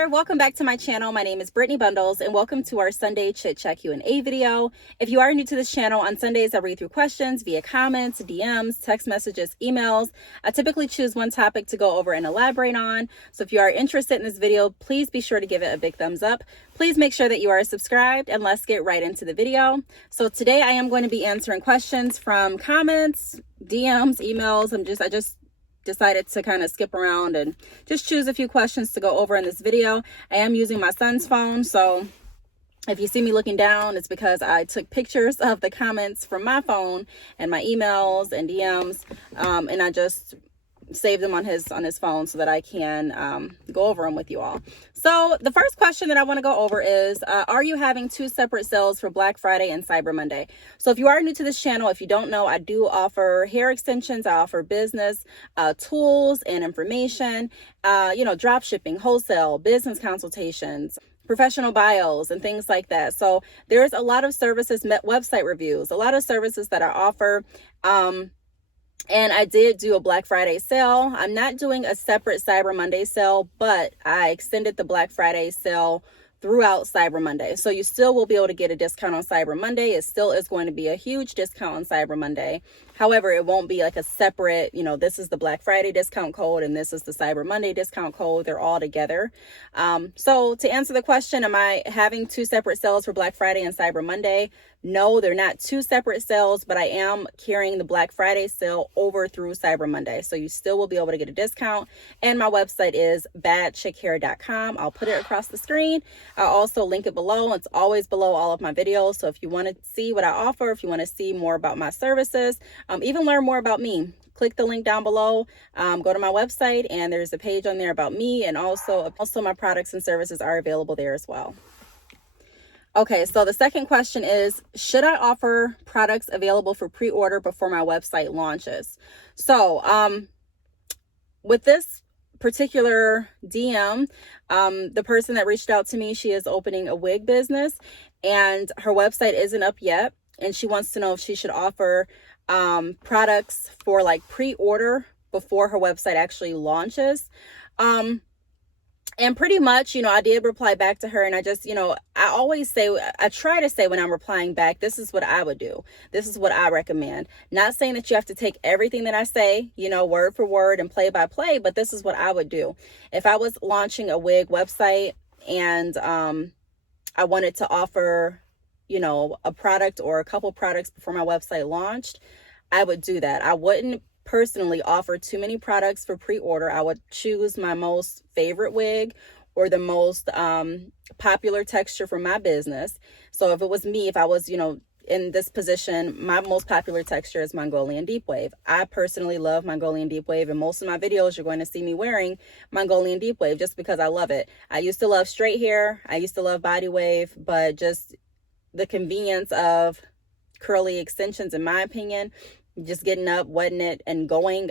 there, welcome back to my channel. My name is Brittany Bundles and welcome to our Sunday Chit Chat Q&A video. If you are new to this channel, on Sundays I read through questions via comments, DMs, text messages, emails. I typically choose one topic to go over and elaborate on. So if you are interested in this video, please be sure to give it a big thumbs up. Please make sure that you are subscribed and let's get right into the video. So today I am going to be answering questions from comments, DMs, emails. I just decided to kind of skip around and just choose a few questions to go over in this video. I am using my son's phone, so if you see me looking down, it's because I took pictures of the comments from my phone and my emails and DMs, and I just saved them on his phone so that I can go over them with you all. So the first question that I want to go over is, are you having two separate sales for Black Friday and Cyber Monday? So if you are new to this channel, if you don't know, I do offer hair extensions. I offer business tools and information, drop shipping, wholesale, business consultations, professional bios and things like that. So there's a lot of services, website reviews, a lot of services that I offer. And I did do a Black Friday sale. I'm not doing a separate Cyber Monday sale, but I extended the Black Friday sale throughout Cyber Monday. So you still will be able to get a discount on Cyber Monday. It still is going to be a huge discount on Cyber Monday. However, it won't be like a separate, this is the Black Friday discount code and this is the Cyber Monday discount code. They're all together. So to answer the question, am I having two separate sales for Black Friday and Cyber Monday? No, they're not two separate sales, but I am carrying the Black Friday sale over through Cyber Monday. So you still will be able to get a discount. And my website is badchickhair.com. I'll put it across the screen. I'll also link it below. It's always below all of my videos. So if you want to see what I offer, if you want to see more about my services, even learn more about me, click the link down below, go to my website, and there's a page on there about me, and also my products and services are available there as well. Okay, so the second question is, should I offer products available for pre-order before my website launches? So with this particular DM, the person that reached out to me, she is opening a wig business and her website isn't up yet. And she wants to know if she should offer products for like pre-order before her website actually launches. And pretty much, I did reply back to her, and I just, I try to say when I'm replying back, this is what I would do. This is what I recommend. Not saying that you have to take everything that I say, word for word and play by play, but this is what I would do. If I was launching a wig website and I wanted to offer, a product or a couple products before my website launched, I would do that. I wouldn't personally offer too many products for pre-order. I would choose my most favorite wig or the most popular texture for my business. So if it was me, if I was, in this position, my most popular texture is Mongolian deep wave. I personally love Mongolian deep wave, and most of my videos you're going to see me wearing Mongolian deep wave just because I love it. I used to love straight hair. I used to love body wave, but just the convenience of curly extensions, in my opinion, just getting up, wetting it and going,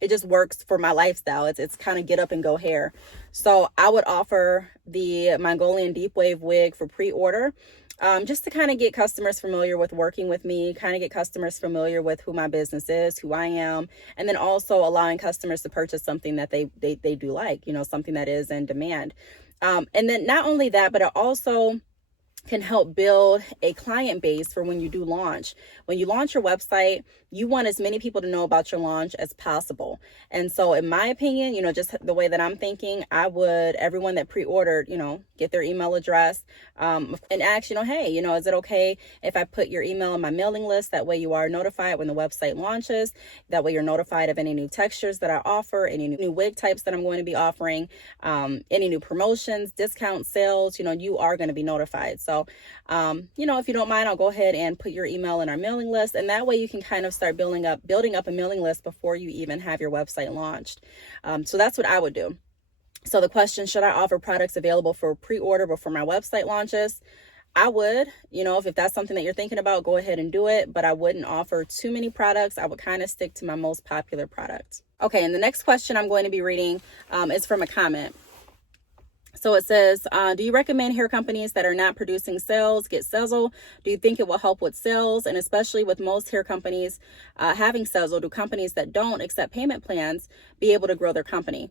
it just works for my lifestyle. It's kind of get up and go hair. So I would offer the Mongolian deep wave wig for pre-order, just to kind of get customers familiar with working with me, kind of get customers familiar with who my business is, who I am, and then also allowing customers to purchase something that they do like, something that is in demand. And then not only that, but it also can help build a client base for when you do launch. When you launch your website, you want as many people to know about your launch as possible. And so in my opinion, just the way that I'm thinking, I would, everyone that pre-ordered, get their email address, and ask, hey, is it okay if I put your email on my mailing list? That way you are notified when the website launches. That way you're notified of any new textures that I offer, any new wig types that I'm going to be offering, any new promotions, discount sales, you are going to be notified. So, if you don't mind, I'll go ahead and put your email in our mailing list. And that way you can kind of start building up a mailing list before you even have your website launched. So that's what I would do. So the question, should I offer products available for pre-order before my website launches? I would, if that's something that you're thinking about, go ahead and do it. But I wouldn't offer too many products. I would kind of stick to my most popular products. Okay, and the next question I'm going to be reading is from a comment. So it says, do you recommend hair companies that are not producing sales get Sezzle? Do you think it will help with sales? And especially with most hair companies having Sezzle, do companies that don't accept payment plans be able to grow their company?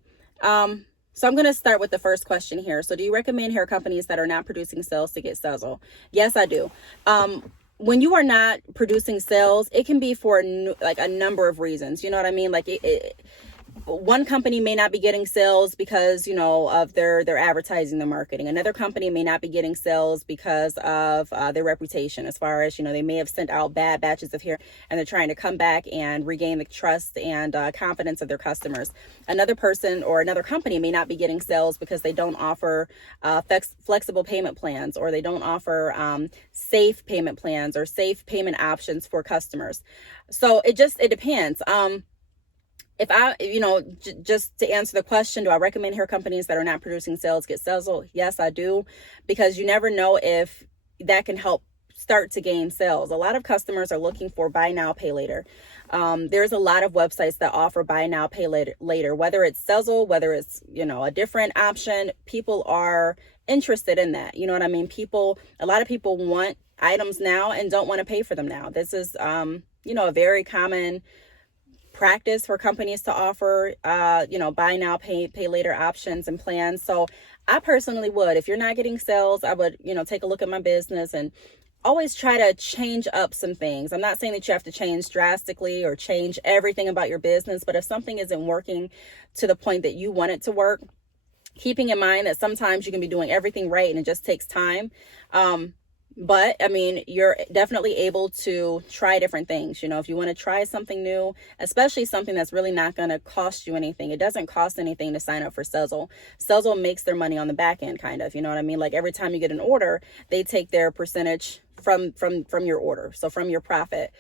So I'm going to start with the first question here. So do you recommend hair companies that are not producing sales to get Sezzle? Yes, I do. When you are not producing sales, it can be for like a number of reasons. You know what I mean? Like one company may not be getting sales because, you know, of their advertising, their marketing. Another company may not be getting sales because of their reputation, as far as, you know, they may have sent out bad batches of hair and they're trying to come back and regain the trust and confidence of their customers. Another person or another company may not be getting sales because they don't offer flexible payment plans, or they don't offer safe payment plans or safe payment options for customers. So it depends. If I, you know, just to answer the question, do I recommend hair companies that are not producing sales get Sezzle? Yes, I do, because you never know if that can help start to gain sales. A lot of customers are looking for buy now, pay later. There's a lot of websites that offer buy now, pay later, whether it's Sezzle, whether it's, you know, a different option. People are interested in that. You know what I mean? A lot of people want items now and don't want to pay for them now. This is, you know, a very common practice for companies to offer, you know, buy now, pay later options and plans. So I personally would, if you're not getting sales, I would, you know, take a look at my business and always try to change up some things. I'm not saying that you have to change drastically or change everything about your business, but if something isn't working to the point that you want it to work, keeping in mind that sometimes you can be doing everything right and it just takes time. But I mean, you're definitely able to try different things. You know, if you want to try something new, especially something that's really not going to cost you anything, it doesn't cost anything to sign up for Sezzle. Sezzle makes their money on the back end, kind of, you know what I mean? Like every time you get an order, they take their percentage from your order. So from your profit.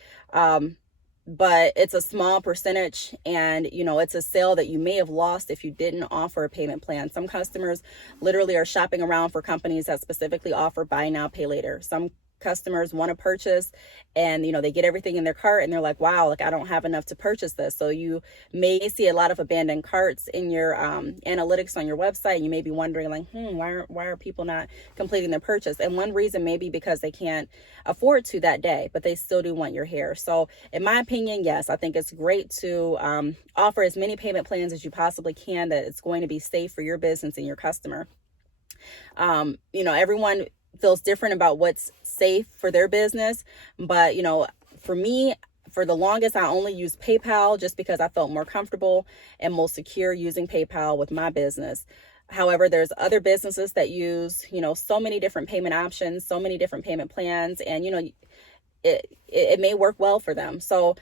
But it's a small percentage, and you know, it's a sale that you may have lost if you didn't offer a payment plan. Some customers literally are shopping around for companies that specifically offer buy now, pay later. Some customers want to purchase and, you know, they get everything in their cart and they're like, wow, like I don't have enough to purchase this. So you may see a lot of abandoned carts in your analytics on your website. You may be wondering like, why are people not completing their purchase? And one reason may be because they can't afford to that day, but they still do want your hair. So in my opinion, yes, I think it's great to offer as many payment plans as you possibly can, that it's going to be safe for your business and your customer. You know, everyone feels different about what's safe for their business. But, you know, for me, for the longest, I only used PayPal just because I felt more comfortable and more secure using PayPal with my business. However, there's other businesses that use, you know, so many different payment options, so many different payment plans, and, you know, it may work well for them. So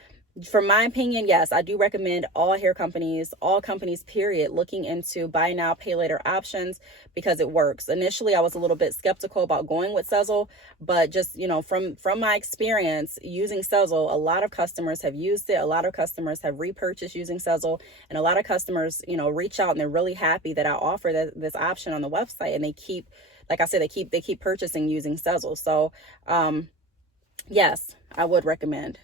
from my opinion, yes, I do recommend all companies, period, looking into buy now, pay later options because it works. Initially, I was a little bit skeptical about going with Sezzle, but just, you know, from my experience using Sezzle, a lot of customers have used it. A lot of customers have repurchased using Sezzle, and a lot of customers, you know, reach out and they're really happy that I offer this option on the website, and they keep, like I said, they keep purchasing using Sezzle. So, yes, I would recommend,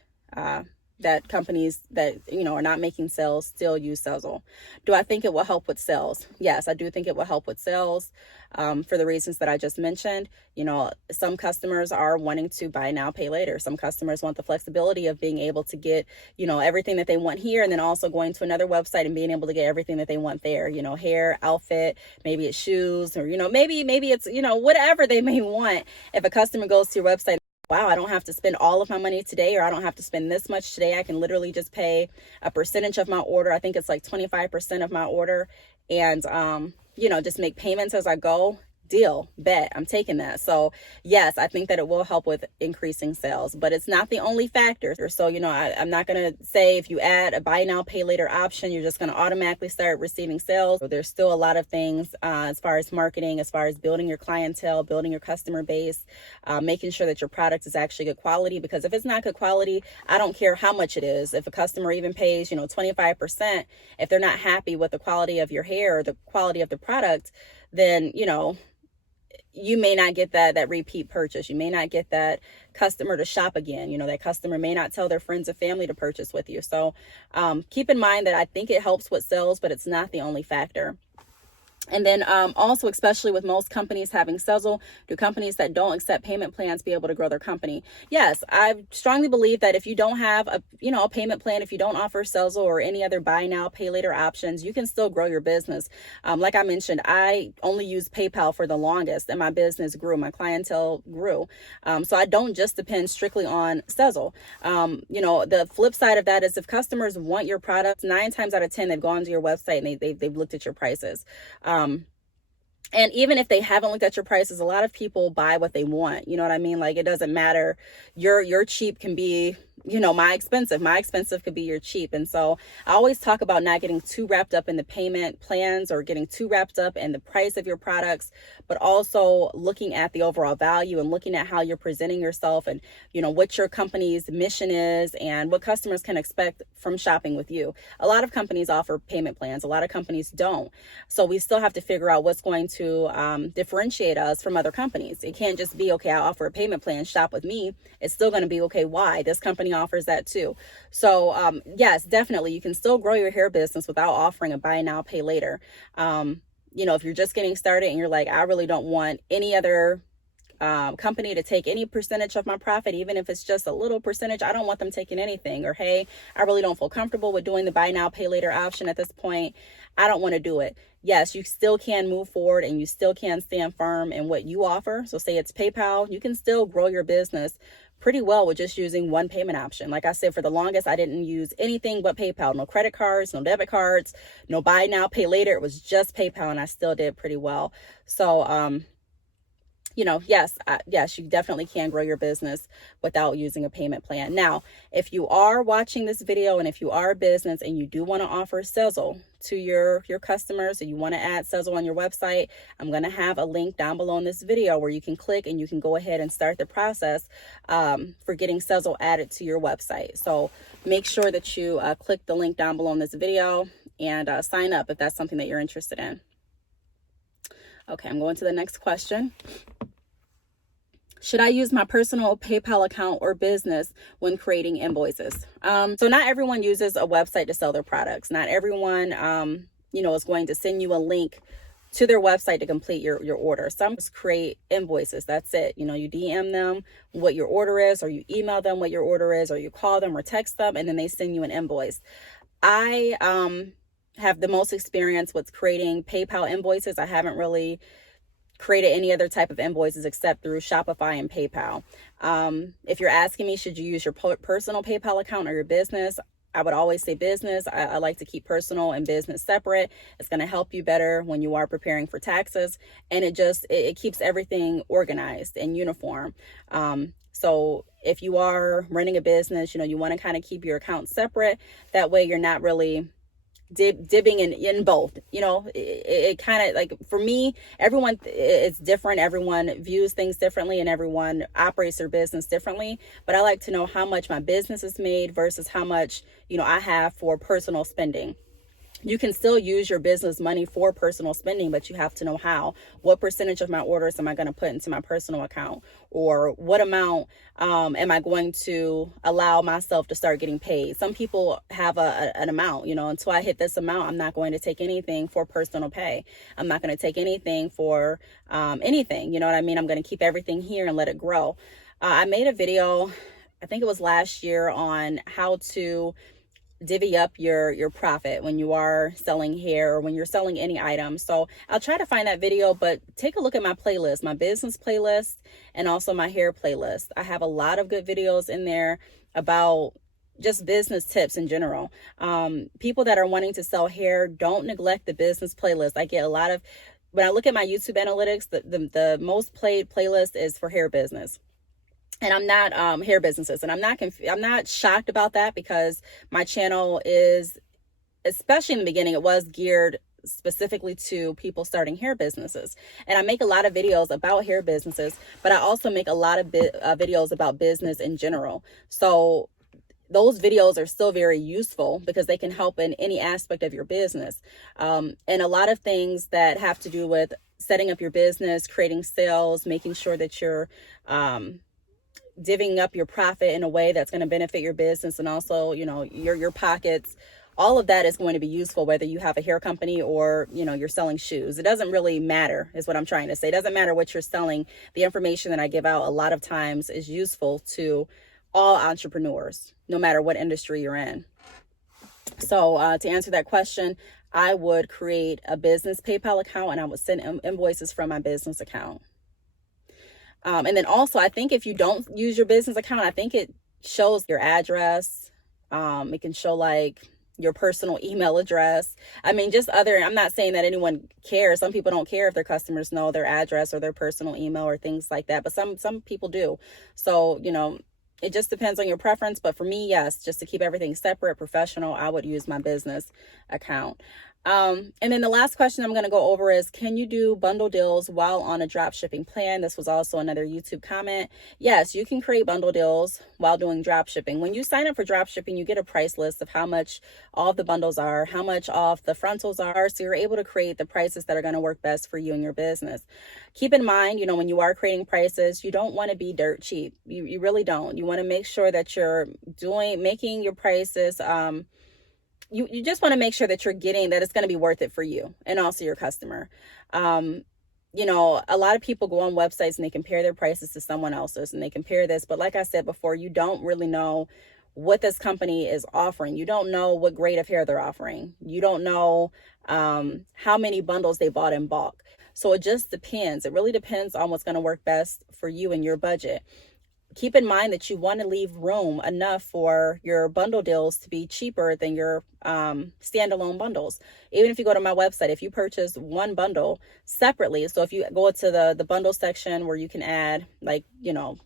that companies that, you know, are not making sales still use Sezzle. Do I think it will help with sales? Yes, I do think it will help with sales, for the reasons that I just mentioned. You know, some customers are wanting to buy now, pay later. Some customers want the flexibility of being able to get, you know, everything that they want here, and then also going to another website and being able to get everything that they want there, you know, hair, outfit, maybe it's shoes, or, you know, maybe it's, you know, whatever they may want. If a customer goes to your website, wow, I don't have to spend all of my money today, or I don't have to spend this much today. I can literally just pay a percentage of my order. I think it's like 25% of my order, and, you know, just make payments as I go. Deal, bet, I'm taking that. So yes, I think that it will help with increasing sales, but it's not the only factor. So, you know, I'm not going to say if you add a buy now, pay later option, you're just going to automatically start receiving sales. So there's still a lot of things, as far as marketing, as far as building your clientele, building your customer base, making sure that your product is actually good quality, because if it's not good quality, I don't care how much it is. If a customer even pays, you know, 25%, if they're not happy with the quality of your hair or the quality of the product, then, you know, you may not get that repeat purchase. You may not get that customer to shop again. You know, that customer may not tell their friends and family to purchase with you. So keep in mind that I think it helps with sales, but it's not the only factor. And then also, especially with most companies having Sezzle, do companies that don't accept payment plans be able to grow their company? Yes, I strongly believe that if you don't have a payment plan, if you don't offer Sezzle or any other buy now, pay later options, you can still grow your business. Like I mentioned, I only used PayPal for the longest, and my business grew, my clientele grew. So I don't just depend strictly on Sezzle. The flip side of that is if customers want your products, 9 times out of 10, they've gone to your website and they've looked at your prices. And even if they haven't looked at your prices, a lot of people buy what they want. You know what I mean? Like, it doesn't matter. Your cheap can be, my expensive. My expensive could be your cheap. And so I always talk about not getting too wrapped up in the payment plans or getting too wrapped up in the price of your products, but also looking at the overall value and looking at how you're presenting yourself and, what your company's mission is and what customers can expect from shopping with you. A lot of companies offer payment plans. A lot of companies don't. So we still have to figure out what's going to differentiate us from other companies. It can't just be, okay, I offer a payment plan, shop with me. It's still going to be, okay, why? This company offers that too. So yes, definitely, you can still grow your hair business without offering a buy now, pay later. If you're just getting started and you're like, I really don't want any other company to take any percentage of my profit, even if it's just a little percentage, I don't want them taking anything. Or, hey, I really don't feel comfortable with doing the buy now, pay later option at this point. I don't want to do it. Yes, you still can move forward and you still can stand firm in what you offer. So say it's PayPal, you can still grow your business pretty well with just using one payment option. Like I said, for the longest, I didn't use anything but PayPal. No credit cards, no debit cards, no buy now, pay later. It was just PayPal, and I still did pretty well. So, yes, you definitely can grow your business without using a payment plan. Now, if you are watching this video and if you are a business and you do want to offer Sezzle to your customers and you want to add Sezzle on your website, I'm going to have a link down below in this video where you can click and you can go ahead and start the process for getting Sezzle added to your website. So make sure that you click the link down below in this video and sign up if that's something that you're interested in. Okay, I'm going to the next question. Should I use my personal PayPal account or business when creating invoices? So not everyone uses a website to sell their products. Not everyone, is going to send you a link to their website to complete your order. Some just create invoices. That's it. You DM them what your order is, or you email them what your order is, or you call them or text them, and then they send you an invoice. I have the most experience with creating PayPal invoices. I haven't really created any other type of invoices except through Shopify and PayPal. If you're asking me, should you use your personal PayPal account or your business? I would always say business. I like to keep personal and business separate. It's going to help you better when you are preparing for taxes, and it keeps everything organized and uniform. So if you are running a business, you want to kind of keep your accounts separate. That way you're not really dipping in both. It kind of, like, for me, everyone, it's different. Everyone views things differently and everyone operates their business differently, but I like to know how much my business is made versus how much I have for personal spending. You can still use your business money for personal spending, but you have to know how. What percentage of my orders am I going to put into my personal account? Or what amount am I going to allow myself to start getting paid? Some people have an amount, until I hit this amount, I'm not going to take anything for personal pay. I'm not going to take anything for anything. You know what I mean? I'm going to keep everything here and let it grow. I made a video, I think it was last year, on how to divvy up your profit when you are selling hair or when you're selling any item. So I'll try to find that video, but take a look at my playlist, my business playlist, and also my hair playlist. I have a lot of good videos in there about just business tips in general. People that are wanting to sell hair, don't neglect the business playlist. I get a lot of, when I look at my YouTube analytics, the most played playlist is for hair business. And I'm not hair businesses, and I'm not shocked about that, because my channel is, especially in the beginning, it was geared specifically to people starting hair businesses. And I make a lot of videos about hair businesses, but I also make a lot of videos about business in general. So those videos are still very useful because they can help in any aspect of your business. And a lot of things that have to do with setting up your business, creating sales, making sure that you're divvying up your profit in a way that's going to benefit your business and also, your pockets all of that is going to be useful, whether you have a hair company or, you're selling shoes. It doesn't really matter, is what I'm trying to say. It doesn't matter what you're selling. The information that I give out a lot of times is useful to all entrepreneurs, no matter what industry you're in. So to answer that question, I would create a business PayPal account and I would send invoices from my business account. And then also, I think if you don't use your business account, I think it shows your address. It can show like your personal email address. I mean, I'm not saying that anyone cares. Some people don't care if their customers know their address or their personal email or things like that, but some people do. So, it just depends on your preference. But for me, yes, just to keep everything separate, professional, I would use my business account. And then the last question I'm going to go over is, can you do bundle deals while on a drop shipping plan? This was also another YouTube comment. Yes, you can create bundle deals while doing drop shipping. When you sign up for drop shipping, you get a price list of how much all of the bundles are, how much off the frontals are. So you're able to create the prices that are going to work best for you and your business. Keep in mind, when you are creating prices, you don't want to be dirt cheap. You really don't. You want to make sure that you're making your prices, you just want to make sure that that it's going to be worth it for you and also your customer. A lot of people go on websites and they compare their prices to someone else's and they compare this. But like I said before, you don't really know what this company is offering. You don't know what grade of hair they're offering. You don't know how many bundles they bought in bulk. So it just depends. It really depends on what's going to work best for you and your budget. Keep in mind that you want to leave room enough for your bundle deals to be cheaper than your standalone bundles. Even if you go to my website, if you purchase one bundle separately, so if you go to the bundle section where you can add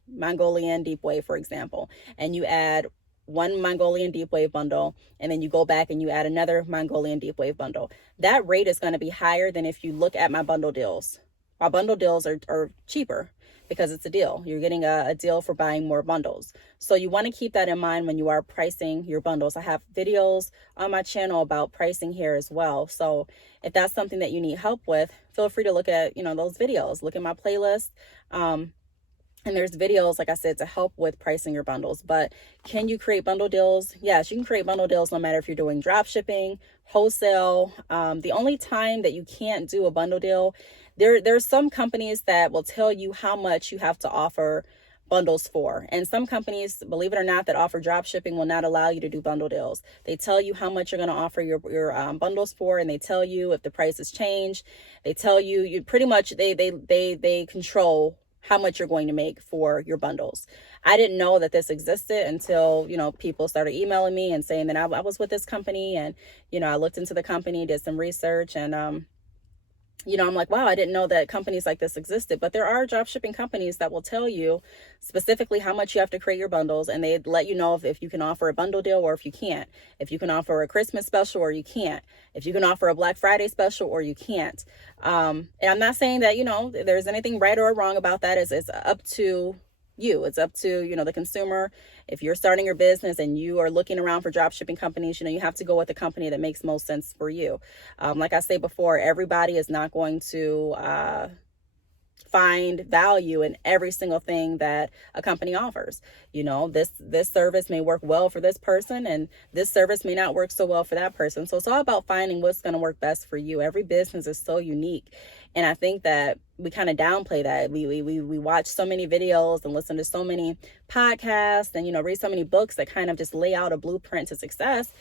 Mongolian deep wave, for example, and you add one Mongolian deep wave bundle, and then you go back and you add another Mongolian deep wave bundle, that rate is going to be higher than if you look at my bundle deals. My bundle deals are cheaper because it's a deal. You're getting a deal for buying more bundles. So you want to keep that in mind when you are pricing your bundles. I have videos on my channel about pricing here as well. So if that's something that you need help with, feel free to look at, those videos. Look at my playlist. And there's videos, like I said, to help with pricing your bundles. But can you create bundle deals? Yes, you can create bundle deals no matter if you're doing drop shipping, wholesale. The only time that you can't do a bundle deal, there's some companies that will tell you how much you have to offer bundles for. And some companies, believe it or not, that offer drop shipping will not allow you to do bundle deals. They tell you how much you're going to offer your bundles for, and they tell you if the prices change. They tell you pretty much they control how much you're going to make for your bundles. I didn't know that this existed until, people started emailing me and saying that I was with this company, and, I looked into the company, did some research, and, I'm like, wow, I didn't know that companies like this existed. But there are drop shipping companies that will tell you specifically how much you have to create your bundles, and they let you know if you can offer a bundle deal or if you can't, if you can offer a Christmas special or you can't, if you can offer a Black Friday special or you can't. And I'm not saying that, there's anything right or wrong about that. It's up to you. It's up to, the consumer. If you're starting your business and you are looking around for drop shipping companies, you have to go with the company that makes most sense for you. Like I say before, everybody is not going to find value in every single thing that a company offers. This service may work well for this person, and this service may not work so well for that person. So it's all about finding what's going to work best for you. Every business is so unique. And I think that we kind of downplay that. We watch so many videos and listen to so many podcasts and, read so many books that kind of just lay out a blueprint to success.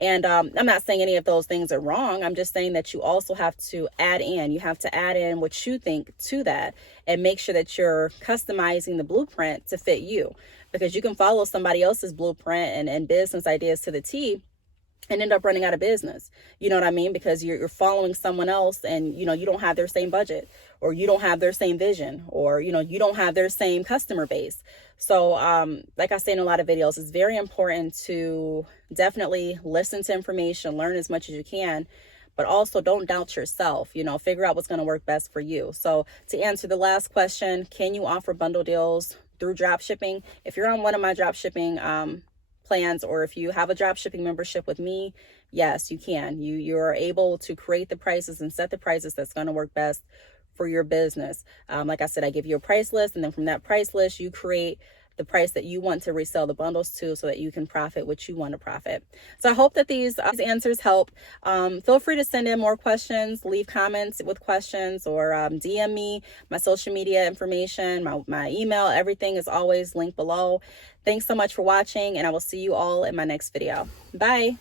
And I'm not saying any of those things are wrong. I'm just saying that you also have to add in what you think to that, and make sure that you're customizing the blueprint to fit you, because you can follow somebody else's blueprint and business ideas to the T and end up running out of business. You know what I mean? Because you're following someone else, and, you don't have their same budget, or you don't have their same vision, or, you don't have their same customer base. So, like I say in a lot of videos, it's very important to definitely listen to information, learn as much as you can, but also don't doubt yourself. Figure out what's going to work best for you. So to answer the last question, can you offer bundle deals through drop shipping? If you're on one of my drop shipping, plans, or if you have a drop shipping membership with me, yes, you can. You're able to create the prices and set the prices that's going to work best for your business. Like I said, I give you a price list, and then from that price list, you create the price that you want to resell the bundles to, so that you can profit what you want to profit. So I hope that these answers help. Feel free to send in more questions, leave comments with questions, or DM me. My social media information, my email, everything is always linked below. Thanks so much for watching, and I will see you all in my next video. Bye.